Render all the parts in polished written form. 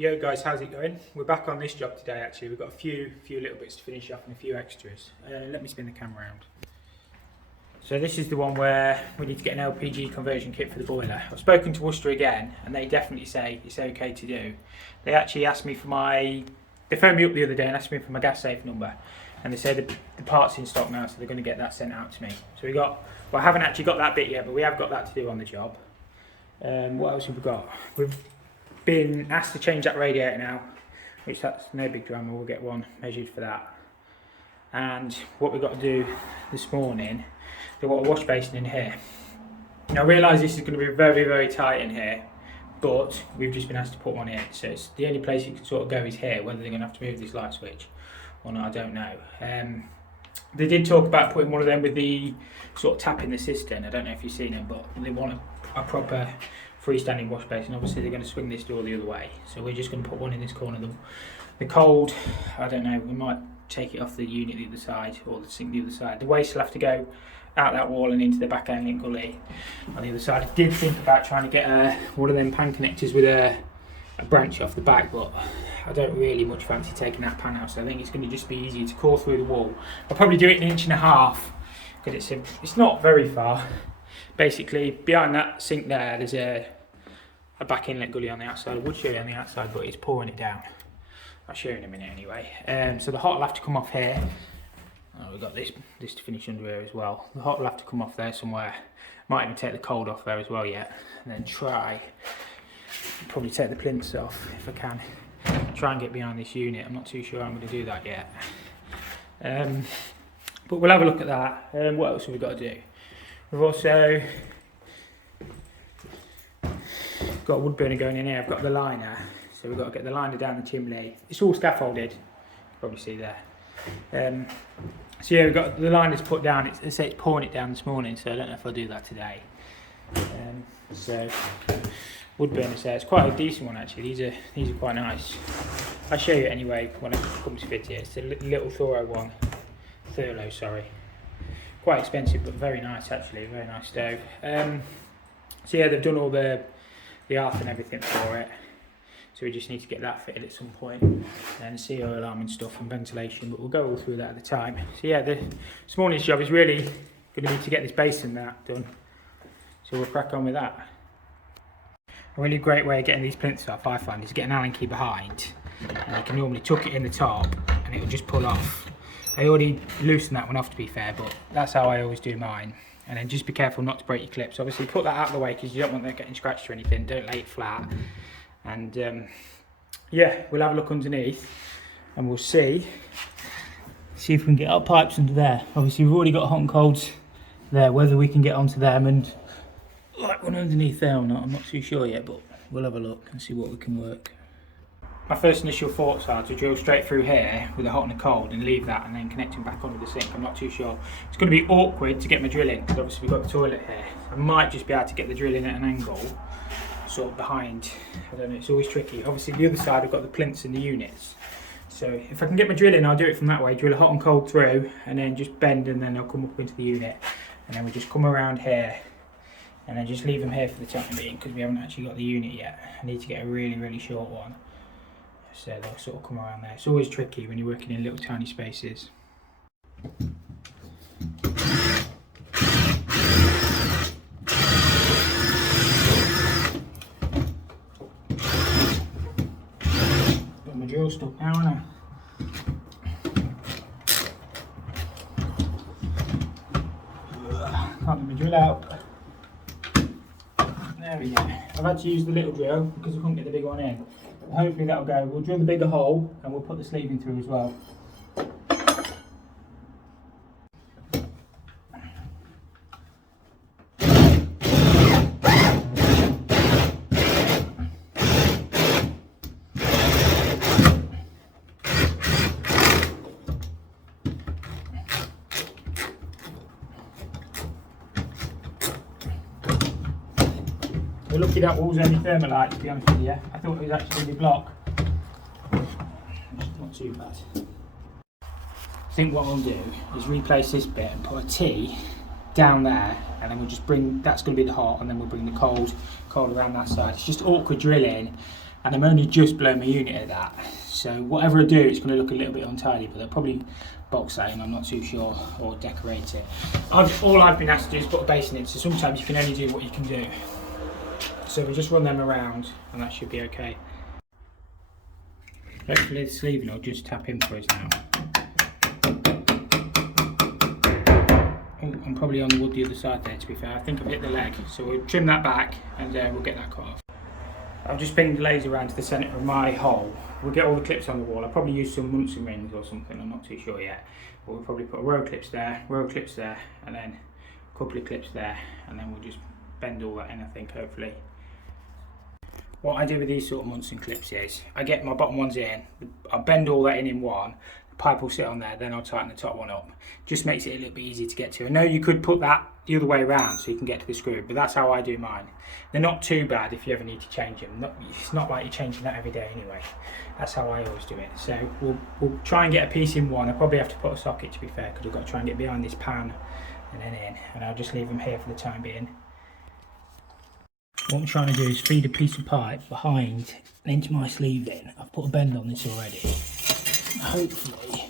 Yo guys, how's it going? We're back on this job today actually. We've got a few little bits to finish off and a few extras. Let me spin the camera around. So this is the one where we need to get an LPG conversion kit for the boiler. I've spoken to Worcester again and they definitely say it's okay to do. They actually asked me for they phoned me up the other day and asked me for my gas safe number. And they said the part's in stock now, so they're going to get that sent out to me. So well, I haven't actually got that bit yet, but we have got that to do on the job. What else have we got? We've been asked to change that radiator now, which that's no big drama. We'll get one measured for that. And what we've got to do this morning, we've got a wash basin in here. Now I realise this is going to be very tight in here, but we've just been asked to put one in. So it's the only place you can sort of go is here. Whether they're going to have to move this light switch or not, I don't know. They did talk about putting one of them with the sort of tap in the cistern. I don't know if you've seen them, but they want a proper freestanding wash basin. Obviously they're going to swing this door the other way, so we're just going to put one in this corner. The cold, I don't know, we might take it off the unit the other side or the sink the other side. The waste will have to go out that wall and into the back outlet gully on the other side. I did think about trying to get one of them pan connectors with a branch off the back, but I don't really much fancy taking that pan out, so I think it's going to just be easier to core through the wall. I'll probably do it 1.5 inches because it's not very far. Basically, behind that sink there's a back inlet gully on the outside. I would show you on the outside, but it's pouring it down. I'll show you in a minute anyway. So the hot will have to come off here. Oh, we've got this to finish under here as well. The hot will have to come off there somewhere. Might even take the cold off there as well yet. And then probably take the plinths off if I can. Try and get behind this unit. I'm not too sure I'm going to do that yet. But we'll have a look at that. What else have we got to do? We've also got a wood burner going in here. I've got the liner, so we've got to get the liner down the chimney. It's all scaffolded, you can probably see there. So yeah, we've got the liners put down. It's pouring it down this morning, so I don't know if I'll do that today. So wood burners there. It's quite a decent one actually. These are quite nice. I'll show you anyway when I come to fit it. It's a little Thurlow, sorry. Quite expensive, but very nice actually. Very nice stove. So yeah, they've done all the earth and everything for it. So we just need to get that fitted at some point, and CO alarm and stuff and ventilation, but we'll go all through that at a time. So yeah, this morning's job is really going to be to get this basin done. So we'll crack on with that. A really great way of getting these plinths off, I find, is to get an Allen key behind, and you can normally tuck it in the top and it will just pull off. I already loosened that one off to be fair, but that's how I always do mine. And then just be careful not to break your clips. Obviously put that out of the way because you don't want that getting scratched or anything. Don't lay it flat. And yeah, we'll have a look underneath and we'll see if we can get our pipes under there. Obviously we've already got hot and colds there, whether we can get onto them and like one underneath there or not, I'm not too sure yet, but we'll have a look and see what we can work. My first initial thoughts are to drill straight through here with a hot and a cold and leave that and then connect them back onto the sink. I'm not too sure. It's going to be awkward to get my drill in because obviously we've got the toilet here. I might just be able to get the drill in at an angle, sort of behind. I don't know, it's always tricky. Obviously the other side I've got the plinths and the units. So if I can get my drill in, I'll do it from that way. Drill a hot and cold through and then just bend and then they'll come up into the unit. And then we just come around here and then just leave them here for the time being because we haven't actually got the unit yet. I need to get a really short one. So they'll sort of come around there. It's always tricky when you're working in little tiny spaces. Got my drill stuck now, haven't I? Can't get my drill out. There we go. I've had to use the little drill because I couldn't get the big one in. Hopefully that'll go. We'll drill the bigger hole and we'll put the sleeve in through as well. We're lucky that wall's only thermalite, to be honest with you. I thought it was actually the block. It's not too bad. I think what we'll do is replace this bit and put a T down there, and then we'll just bring, that's going to be the hot, and then we'll bring the cold around that side. It's just awkward drilling and I'm only just below my unit at that. So whatever I do, it's going to look a little bit untidy, but they'll probably box that in, I'm not too sure, or decorate it. All I've been asked to do is put a basin in, so sometimes you can only do what you can do. So we just run them around and that should be okay. Hopefully the sleeving will just tap in for us now. Oh, I'm probably on the wood the other side there, to be fair. I think I've hit the leg, so we'll trim that back and we'll get that cut off. I'll just ping the laser around to the centre of my hole. We'll get all the clips on the wall. I'll probably use some Munson rings or something, I'm not too sure yet. But we'll probably put a row of clips there, and then a couple of clips there, and then we'll just bend all that in, I think, hopefully. What I do with these sort of Munson clips is, I get my bottom ones in, I'll bend all that in one, the pipe will sit on there, then I'll tighten the top one up. Just makes it a little bit easier to get to. I know you could put that the other way around so you can get to the screw, but that's how I do mine. They're not too bad if you ever need to change them. It's not like you're changing that every day anyway. That's how I always do it. So we'll try and get a piece in one. I probably have to put a socket, to be fair, because I've got to try and get behind this pan and then in, and I'll just leave them here for the time being. What I'm trying to do is feed a piece of pipe behind and into my sleeving. I've put a bend on this already. Hopefully,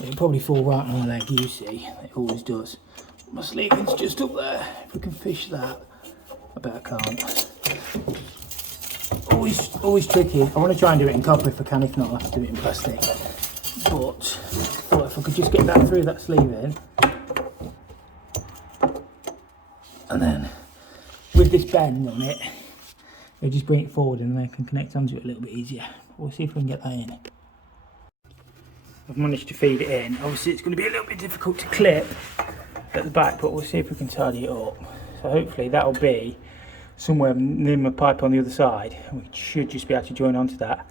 it'll probably fall right on my leg, you see. It always does. My sleeving's just up there. If we can fish that, I bet I can't. Always tricky. I want to try and do it in copper if I can, if not I'll have to do it in plastic. But I thought if I could just get that through that sleeving, and then with this bend on it, they just bring it forward and then I can connect onto it a little bit easier. We'll see if we can get that in. I've managed to feed it in. Obviously it's going to be a little bit difficult to clip at the back, but we'll see if we can tidy it up. So hopefully that'll be somewhere near my pipe on the other side. We should just be able to join onto that,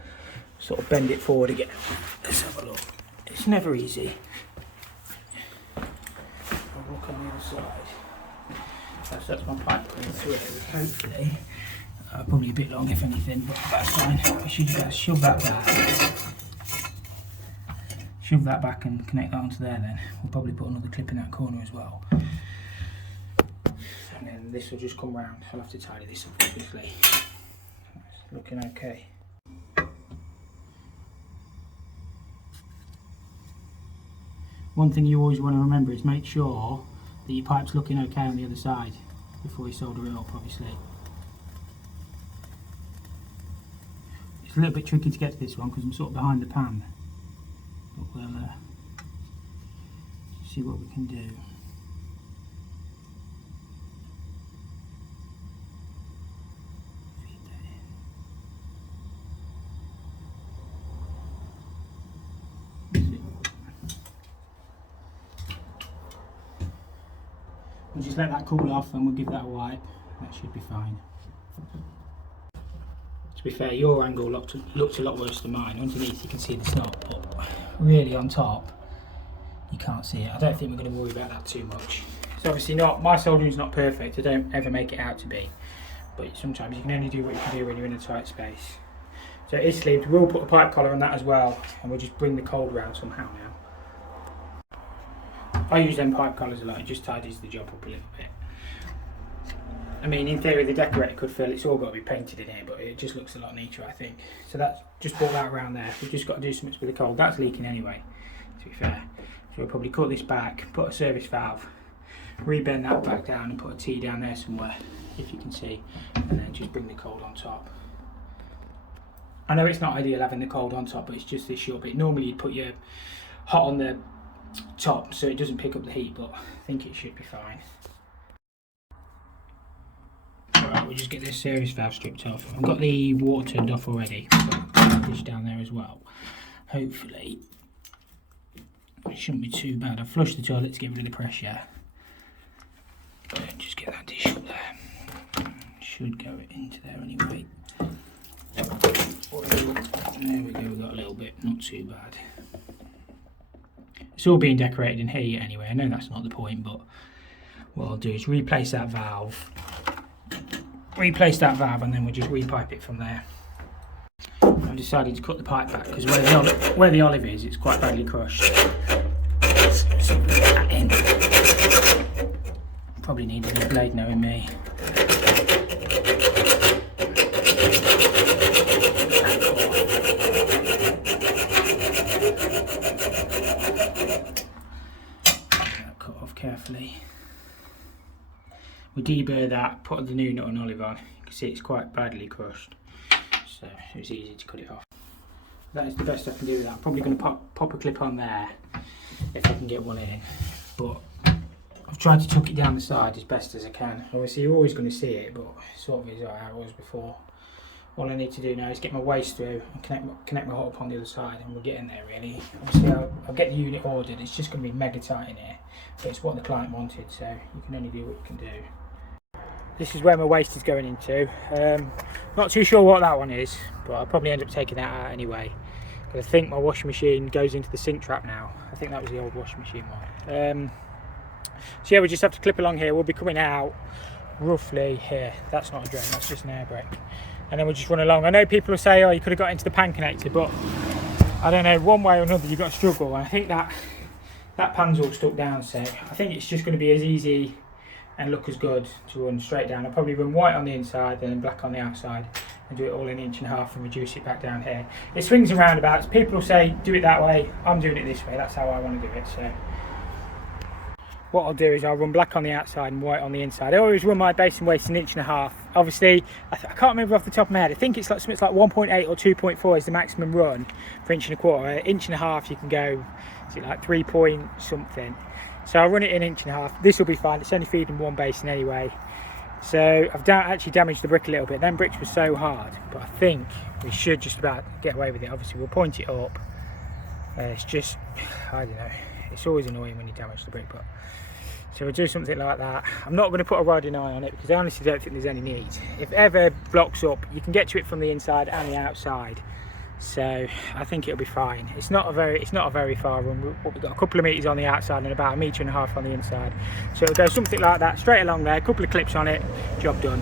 sort of bend it forward again. Let's have a look. It's never easy. I'll look on the other side. So that's my pipe going through. Hopefully, probably a bit long if anything, but that's fine. I should just shove that back and connect that onto there. Then we'll probably put another clip in that corner as well. And then this will just come round. I'll have to tidy this up, obviously. It's looking okay. One thing you always want to remember is make sure that your pipe's looking okay on the other side before you solder it up, obviously. It's a little bit tricky to get to this one because I'm sort of behind the pan. But we'll see what we can do. We'll just let that cool off and we'll give that a wipe. That should be fine. To be fair, your angle looked a lot worse than mine. Underneath you can see the snot, but really on top you can't see it. I don't think we're going to worry about that too much. It's obviously not, my soldering's not perfect. I don't ever make it out to be. But sometimes you can only do what you can do when you're in a tight space. So it is sleeved. We'll put a pipe collar on that as well, and we'll just bring the cold round somehow now. I use them pipe collars a lot, it just tidies the job up a little bit. I mean, in theory the decorator could feel it's all got to be painted in here, but it just looks a lot neater, I think. So that's just brought that around there. We've just got to do something with the cold. That's leaking anyway, to be fair. So we'll probably cut this back, put a service valve, rebend that back down and put a T down there somewhere, if you can see, and then just bring the cold on top. I know it's not ideal having the cold on top, but it's just this short bit. Normally you'd put your hot on the top so it doesn't pick up the heat, but I think it should be fine. Alright, we'll just get this service valve stripped off. I've got the water turned off already. I've got a dish down there as well. Hopefully it shouldn't be too bad. I've flushed the toilet to get rid of the pressure. Just get that dish up there. Should go into there anyway. There we go, we've got a little bit, not too bad. It's all being decorated in here anyway. I know that's not the point, but what I'll do is replace that valve, and then we'll just repipe it from there. I've decided to cut the pipe back because where the olive is, it's quite badly crushed. So put that in. Probably need a new blade knowing me. hopefully. We deburr that, put the new nut and olive on. You can see it's quite badly crushed, so it's easy to cut it off. That is the best I can do with that. I'm probably going to pop a clip on there if I can get one in, but I've tried to tuck it down the side as best as I can. Obviously you're always going to see it, but it sort of is how it was before. All I need to do now is get my waste through and connect my hot up on the other side, and we'll get in there really. Obviously I'll get the unit ordered. It's just going to be mega tight in here, but it's what the client wanted, so you can only do what you can do. This is where my waste is going into. Not too sure what that one is, but I'll probably end up taking that out anyway. I think my washing machine goes into the sink trap now. I think that was the old washing machine one. So yeah, we just have to clip along here. We'll be coming out roughly here. That's not a drain, that's just an air brake. And then we'll just run along. I know people will say, oh, you could have got into the pan connector, but I don't know, one way or another you've got to struggle. And I think that pan's all stuck down, so I think it's just going to be as easy and look as good to run straight down. I'll probably run white on the inside and then black on the outside and do it all in 1.5 inches and reduce it back down here. It swings and roundabouts. People will say do it that way. I'm doing it this way. That's how I want to do it. So what I'll do is I'll run black on the outside and white on the inside. I always run my basin waste 1.5 inches. Obviously, I can't remember off the top of my head. I think it's like something like 1.8 or 2.4 is the maximum run for 1.25 inches. 1.5 inches you can go, is it like 3 point something? So I'll run it in 1.5 inches. This will be fine. It's only feeding one basin anyway. So I've actually damaged the brick a little bit. Them bricks were so hard, but I think we should just about get away with it. Obviously, we'll point it up. It's just, I don't know. It's always annoying when you damage the brick, but so we'll do something like that. I'm not going to put a riding eye on it because I honestly don't think there's any need. If ever blocks up, you can get to it from the inside and the outside. So I think it'll be fine. It's not a very far run. We've got a couple of metres on the outside and about 1.5 metres on the inside. So it'll go something like that, straight along there, a couple of clips on it, job done.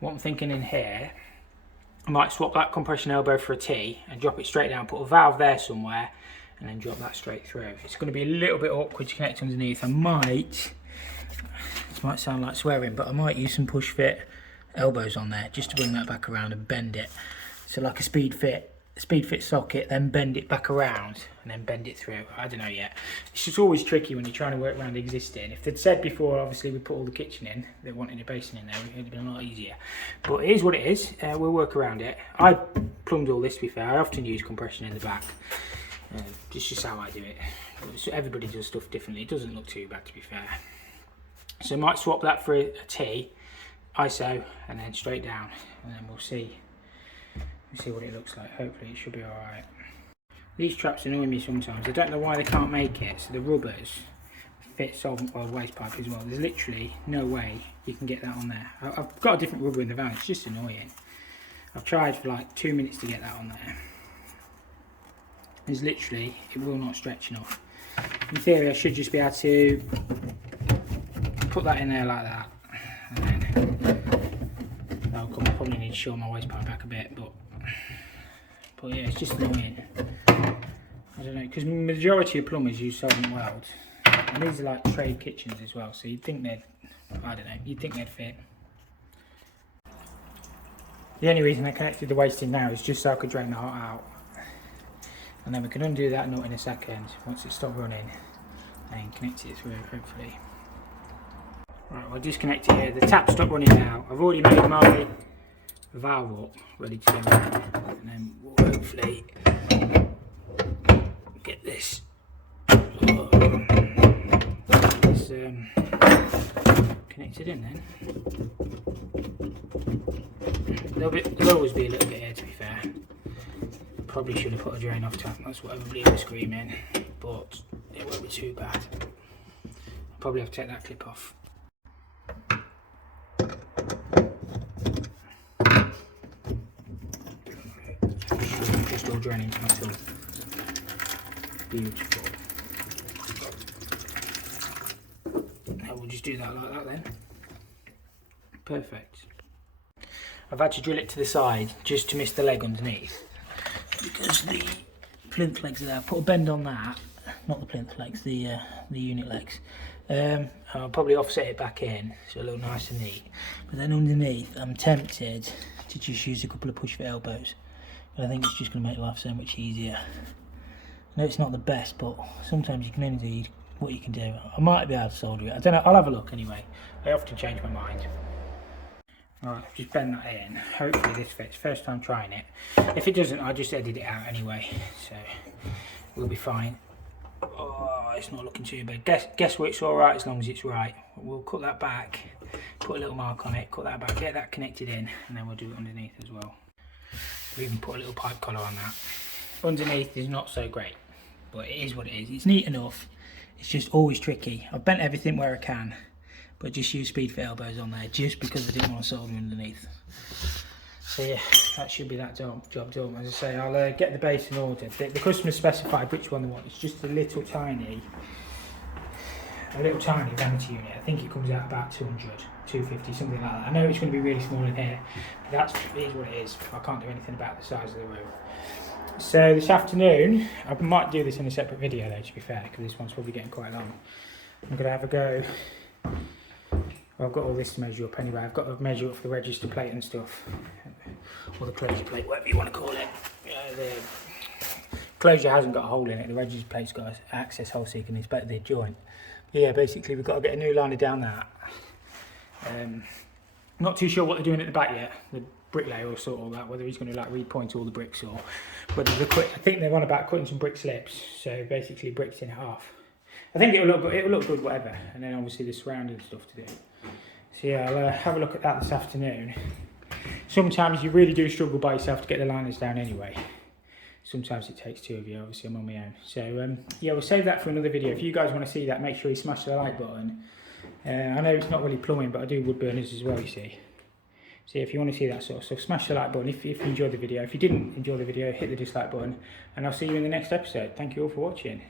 What I'm thinking in here, I might swap that compression elbow for a T and drop it straight down, put a valve there somewhere, and then drop that straight through. It's going to be a little bit awkward to connect underneath. I might, this might sound like swearing, but I might use some push fit elbows on there just to bring that back around and bend it. So like a speed fit socket, then bend it back around and then bend it through. I don't know yet. It's just always tricky when you're trying to work around existing. If they'd said before, obviously we put all the kitchen in, they wanted a basin in there, it would have been a lot easier. But it is what it is. We'll work around it. I plumbed all this, to be fair. I often use compression in the back. It's just how I do it. Everybody does stuff differently. It doesn't look too bad, to be fair. So I might swap that for a T, ISO, and then straight down, and then we'll see what it looks like. Hopefully it should be alright. These traps annoy me sometimes. I don't know why they can't make it so the rubbers fit solvent well waste pipe as well. There's literally no way you can get that on there. I've got a different rubber in the van. It's just annoying. I've tried for like 2 minutes to get that on there. There's literally, it will not stretch enough. In theory I should just be able to put that in there like that, and then that'll come. I probably need to shore my waste pipe back a bit, but yeah, it's just annoying. I don't know, because the majority of plumbers use solvent welds, and these are like trade kitchens as well, so you'd think they'd, I don't know, you'd think they'd fit. The only reason I connected the waste in now is just so I could drain the hot out. And then we can undo that nut in a second once it stopped running and connect it through, hopefully. Right, we'll disconnect it here. The tap stopped running now. I've already made my valve up, ready to go in. And then we'll hopefully get this connected in then. There'll always be a little bit here, to be fair. Probably should have put a drain off tap, that's what everybody was screaming, but it won't be too bad. I'll probably have to take that clip off. Just all draining to my tool. Beautiful. Now we'll just do that like that then. Perfect. I've had to drill it to the side just to miss the leg underneath, because the plinth legs are there. I've put a bend on that, not the plinth legs, the unit legs. I'll probably offset it back in so it'll look nice and neat. But then underneath, I'm tempted to just use a couple of push fit elbows. But I think it's just going to make life so much easier. I know it's not the best, but sometimes you can only do what you can do. I might be able to solder it. I don't know. I'll have a look anyway. I often change my mind. Alright, just bend that in. Hopefully this fits. First time trying it. If it doesn't, I'll just edit it out anyway. So we'll be fine. Oh, it's not looking too bad. Guess what? It's alright as long as it's right. We'll cut that back. Put a little mark on it. Cut that back. Get that connected in, and then we'll do it underneath as well. We'll even put a little pipe collar on that. Underneath is not so great, but it is what it is. It's neat enough. It's just always tricky. I've bent everything where I can, but just use speed fit elbows on there just because I didn't want to solder underneath. So yeah, that should be that job done. As I say, I'll get the basin ordered. The customer specified which one they want. It's just a little tiny vanity unit. I think it comes out about 200, 250, something like that. I know it's going to be really small in here, but it is what it is. I can't do anything about the size of the room. So this afternoon, I might do this in a separate video though, to be fair, because this one's probably getting quite long. I'm going to have a go. Well, I've got all this to measure up anyway. I've got to measure up for the register plate and stuff, or the closure plate, whatever you want to call it. The closure hasn't got a hole in it. The register plate's got an access hole, so you can inspect the joint. But yeah, basically we've got to get a new liner down that. Not too sure what they're doing at the back yet. The bricklayer will sort all that, whether he's going to like repoint all the bricks or whether I think they're on about cutting some brick slips, so basically bricks in half. I think it'll look good whatever, and then obviously the surrounding stuff to do. So yeah, I'll have a look at that this afternoon. Sometimes you really do struggle by yourself to get the liners down anyway. Sometimes it takes two of you, obviously I'm on my own. So yeah, we'll save that for another video. If you guys want to see that, make sure you smash the like button. I know it's not really plumbing, but I do wood burners as well, you see. So if you want to see that sort of stuff, smash the like button if you enjoyed the video. If you didn't enjoy the video, hit the dislike button, and I'll see you in the next episode. Thank you all for watching.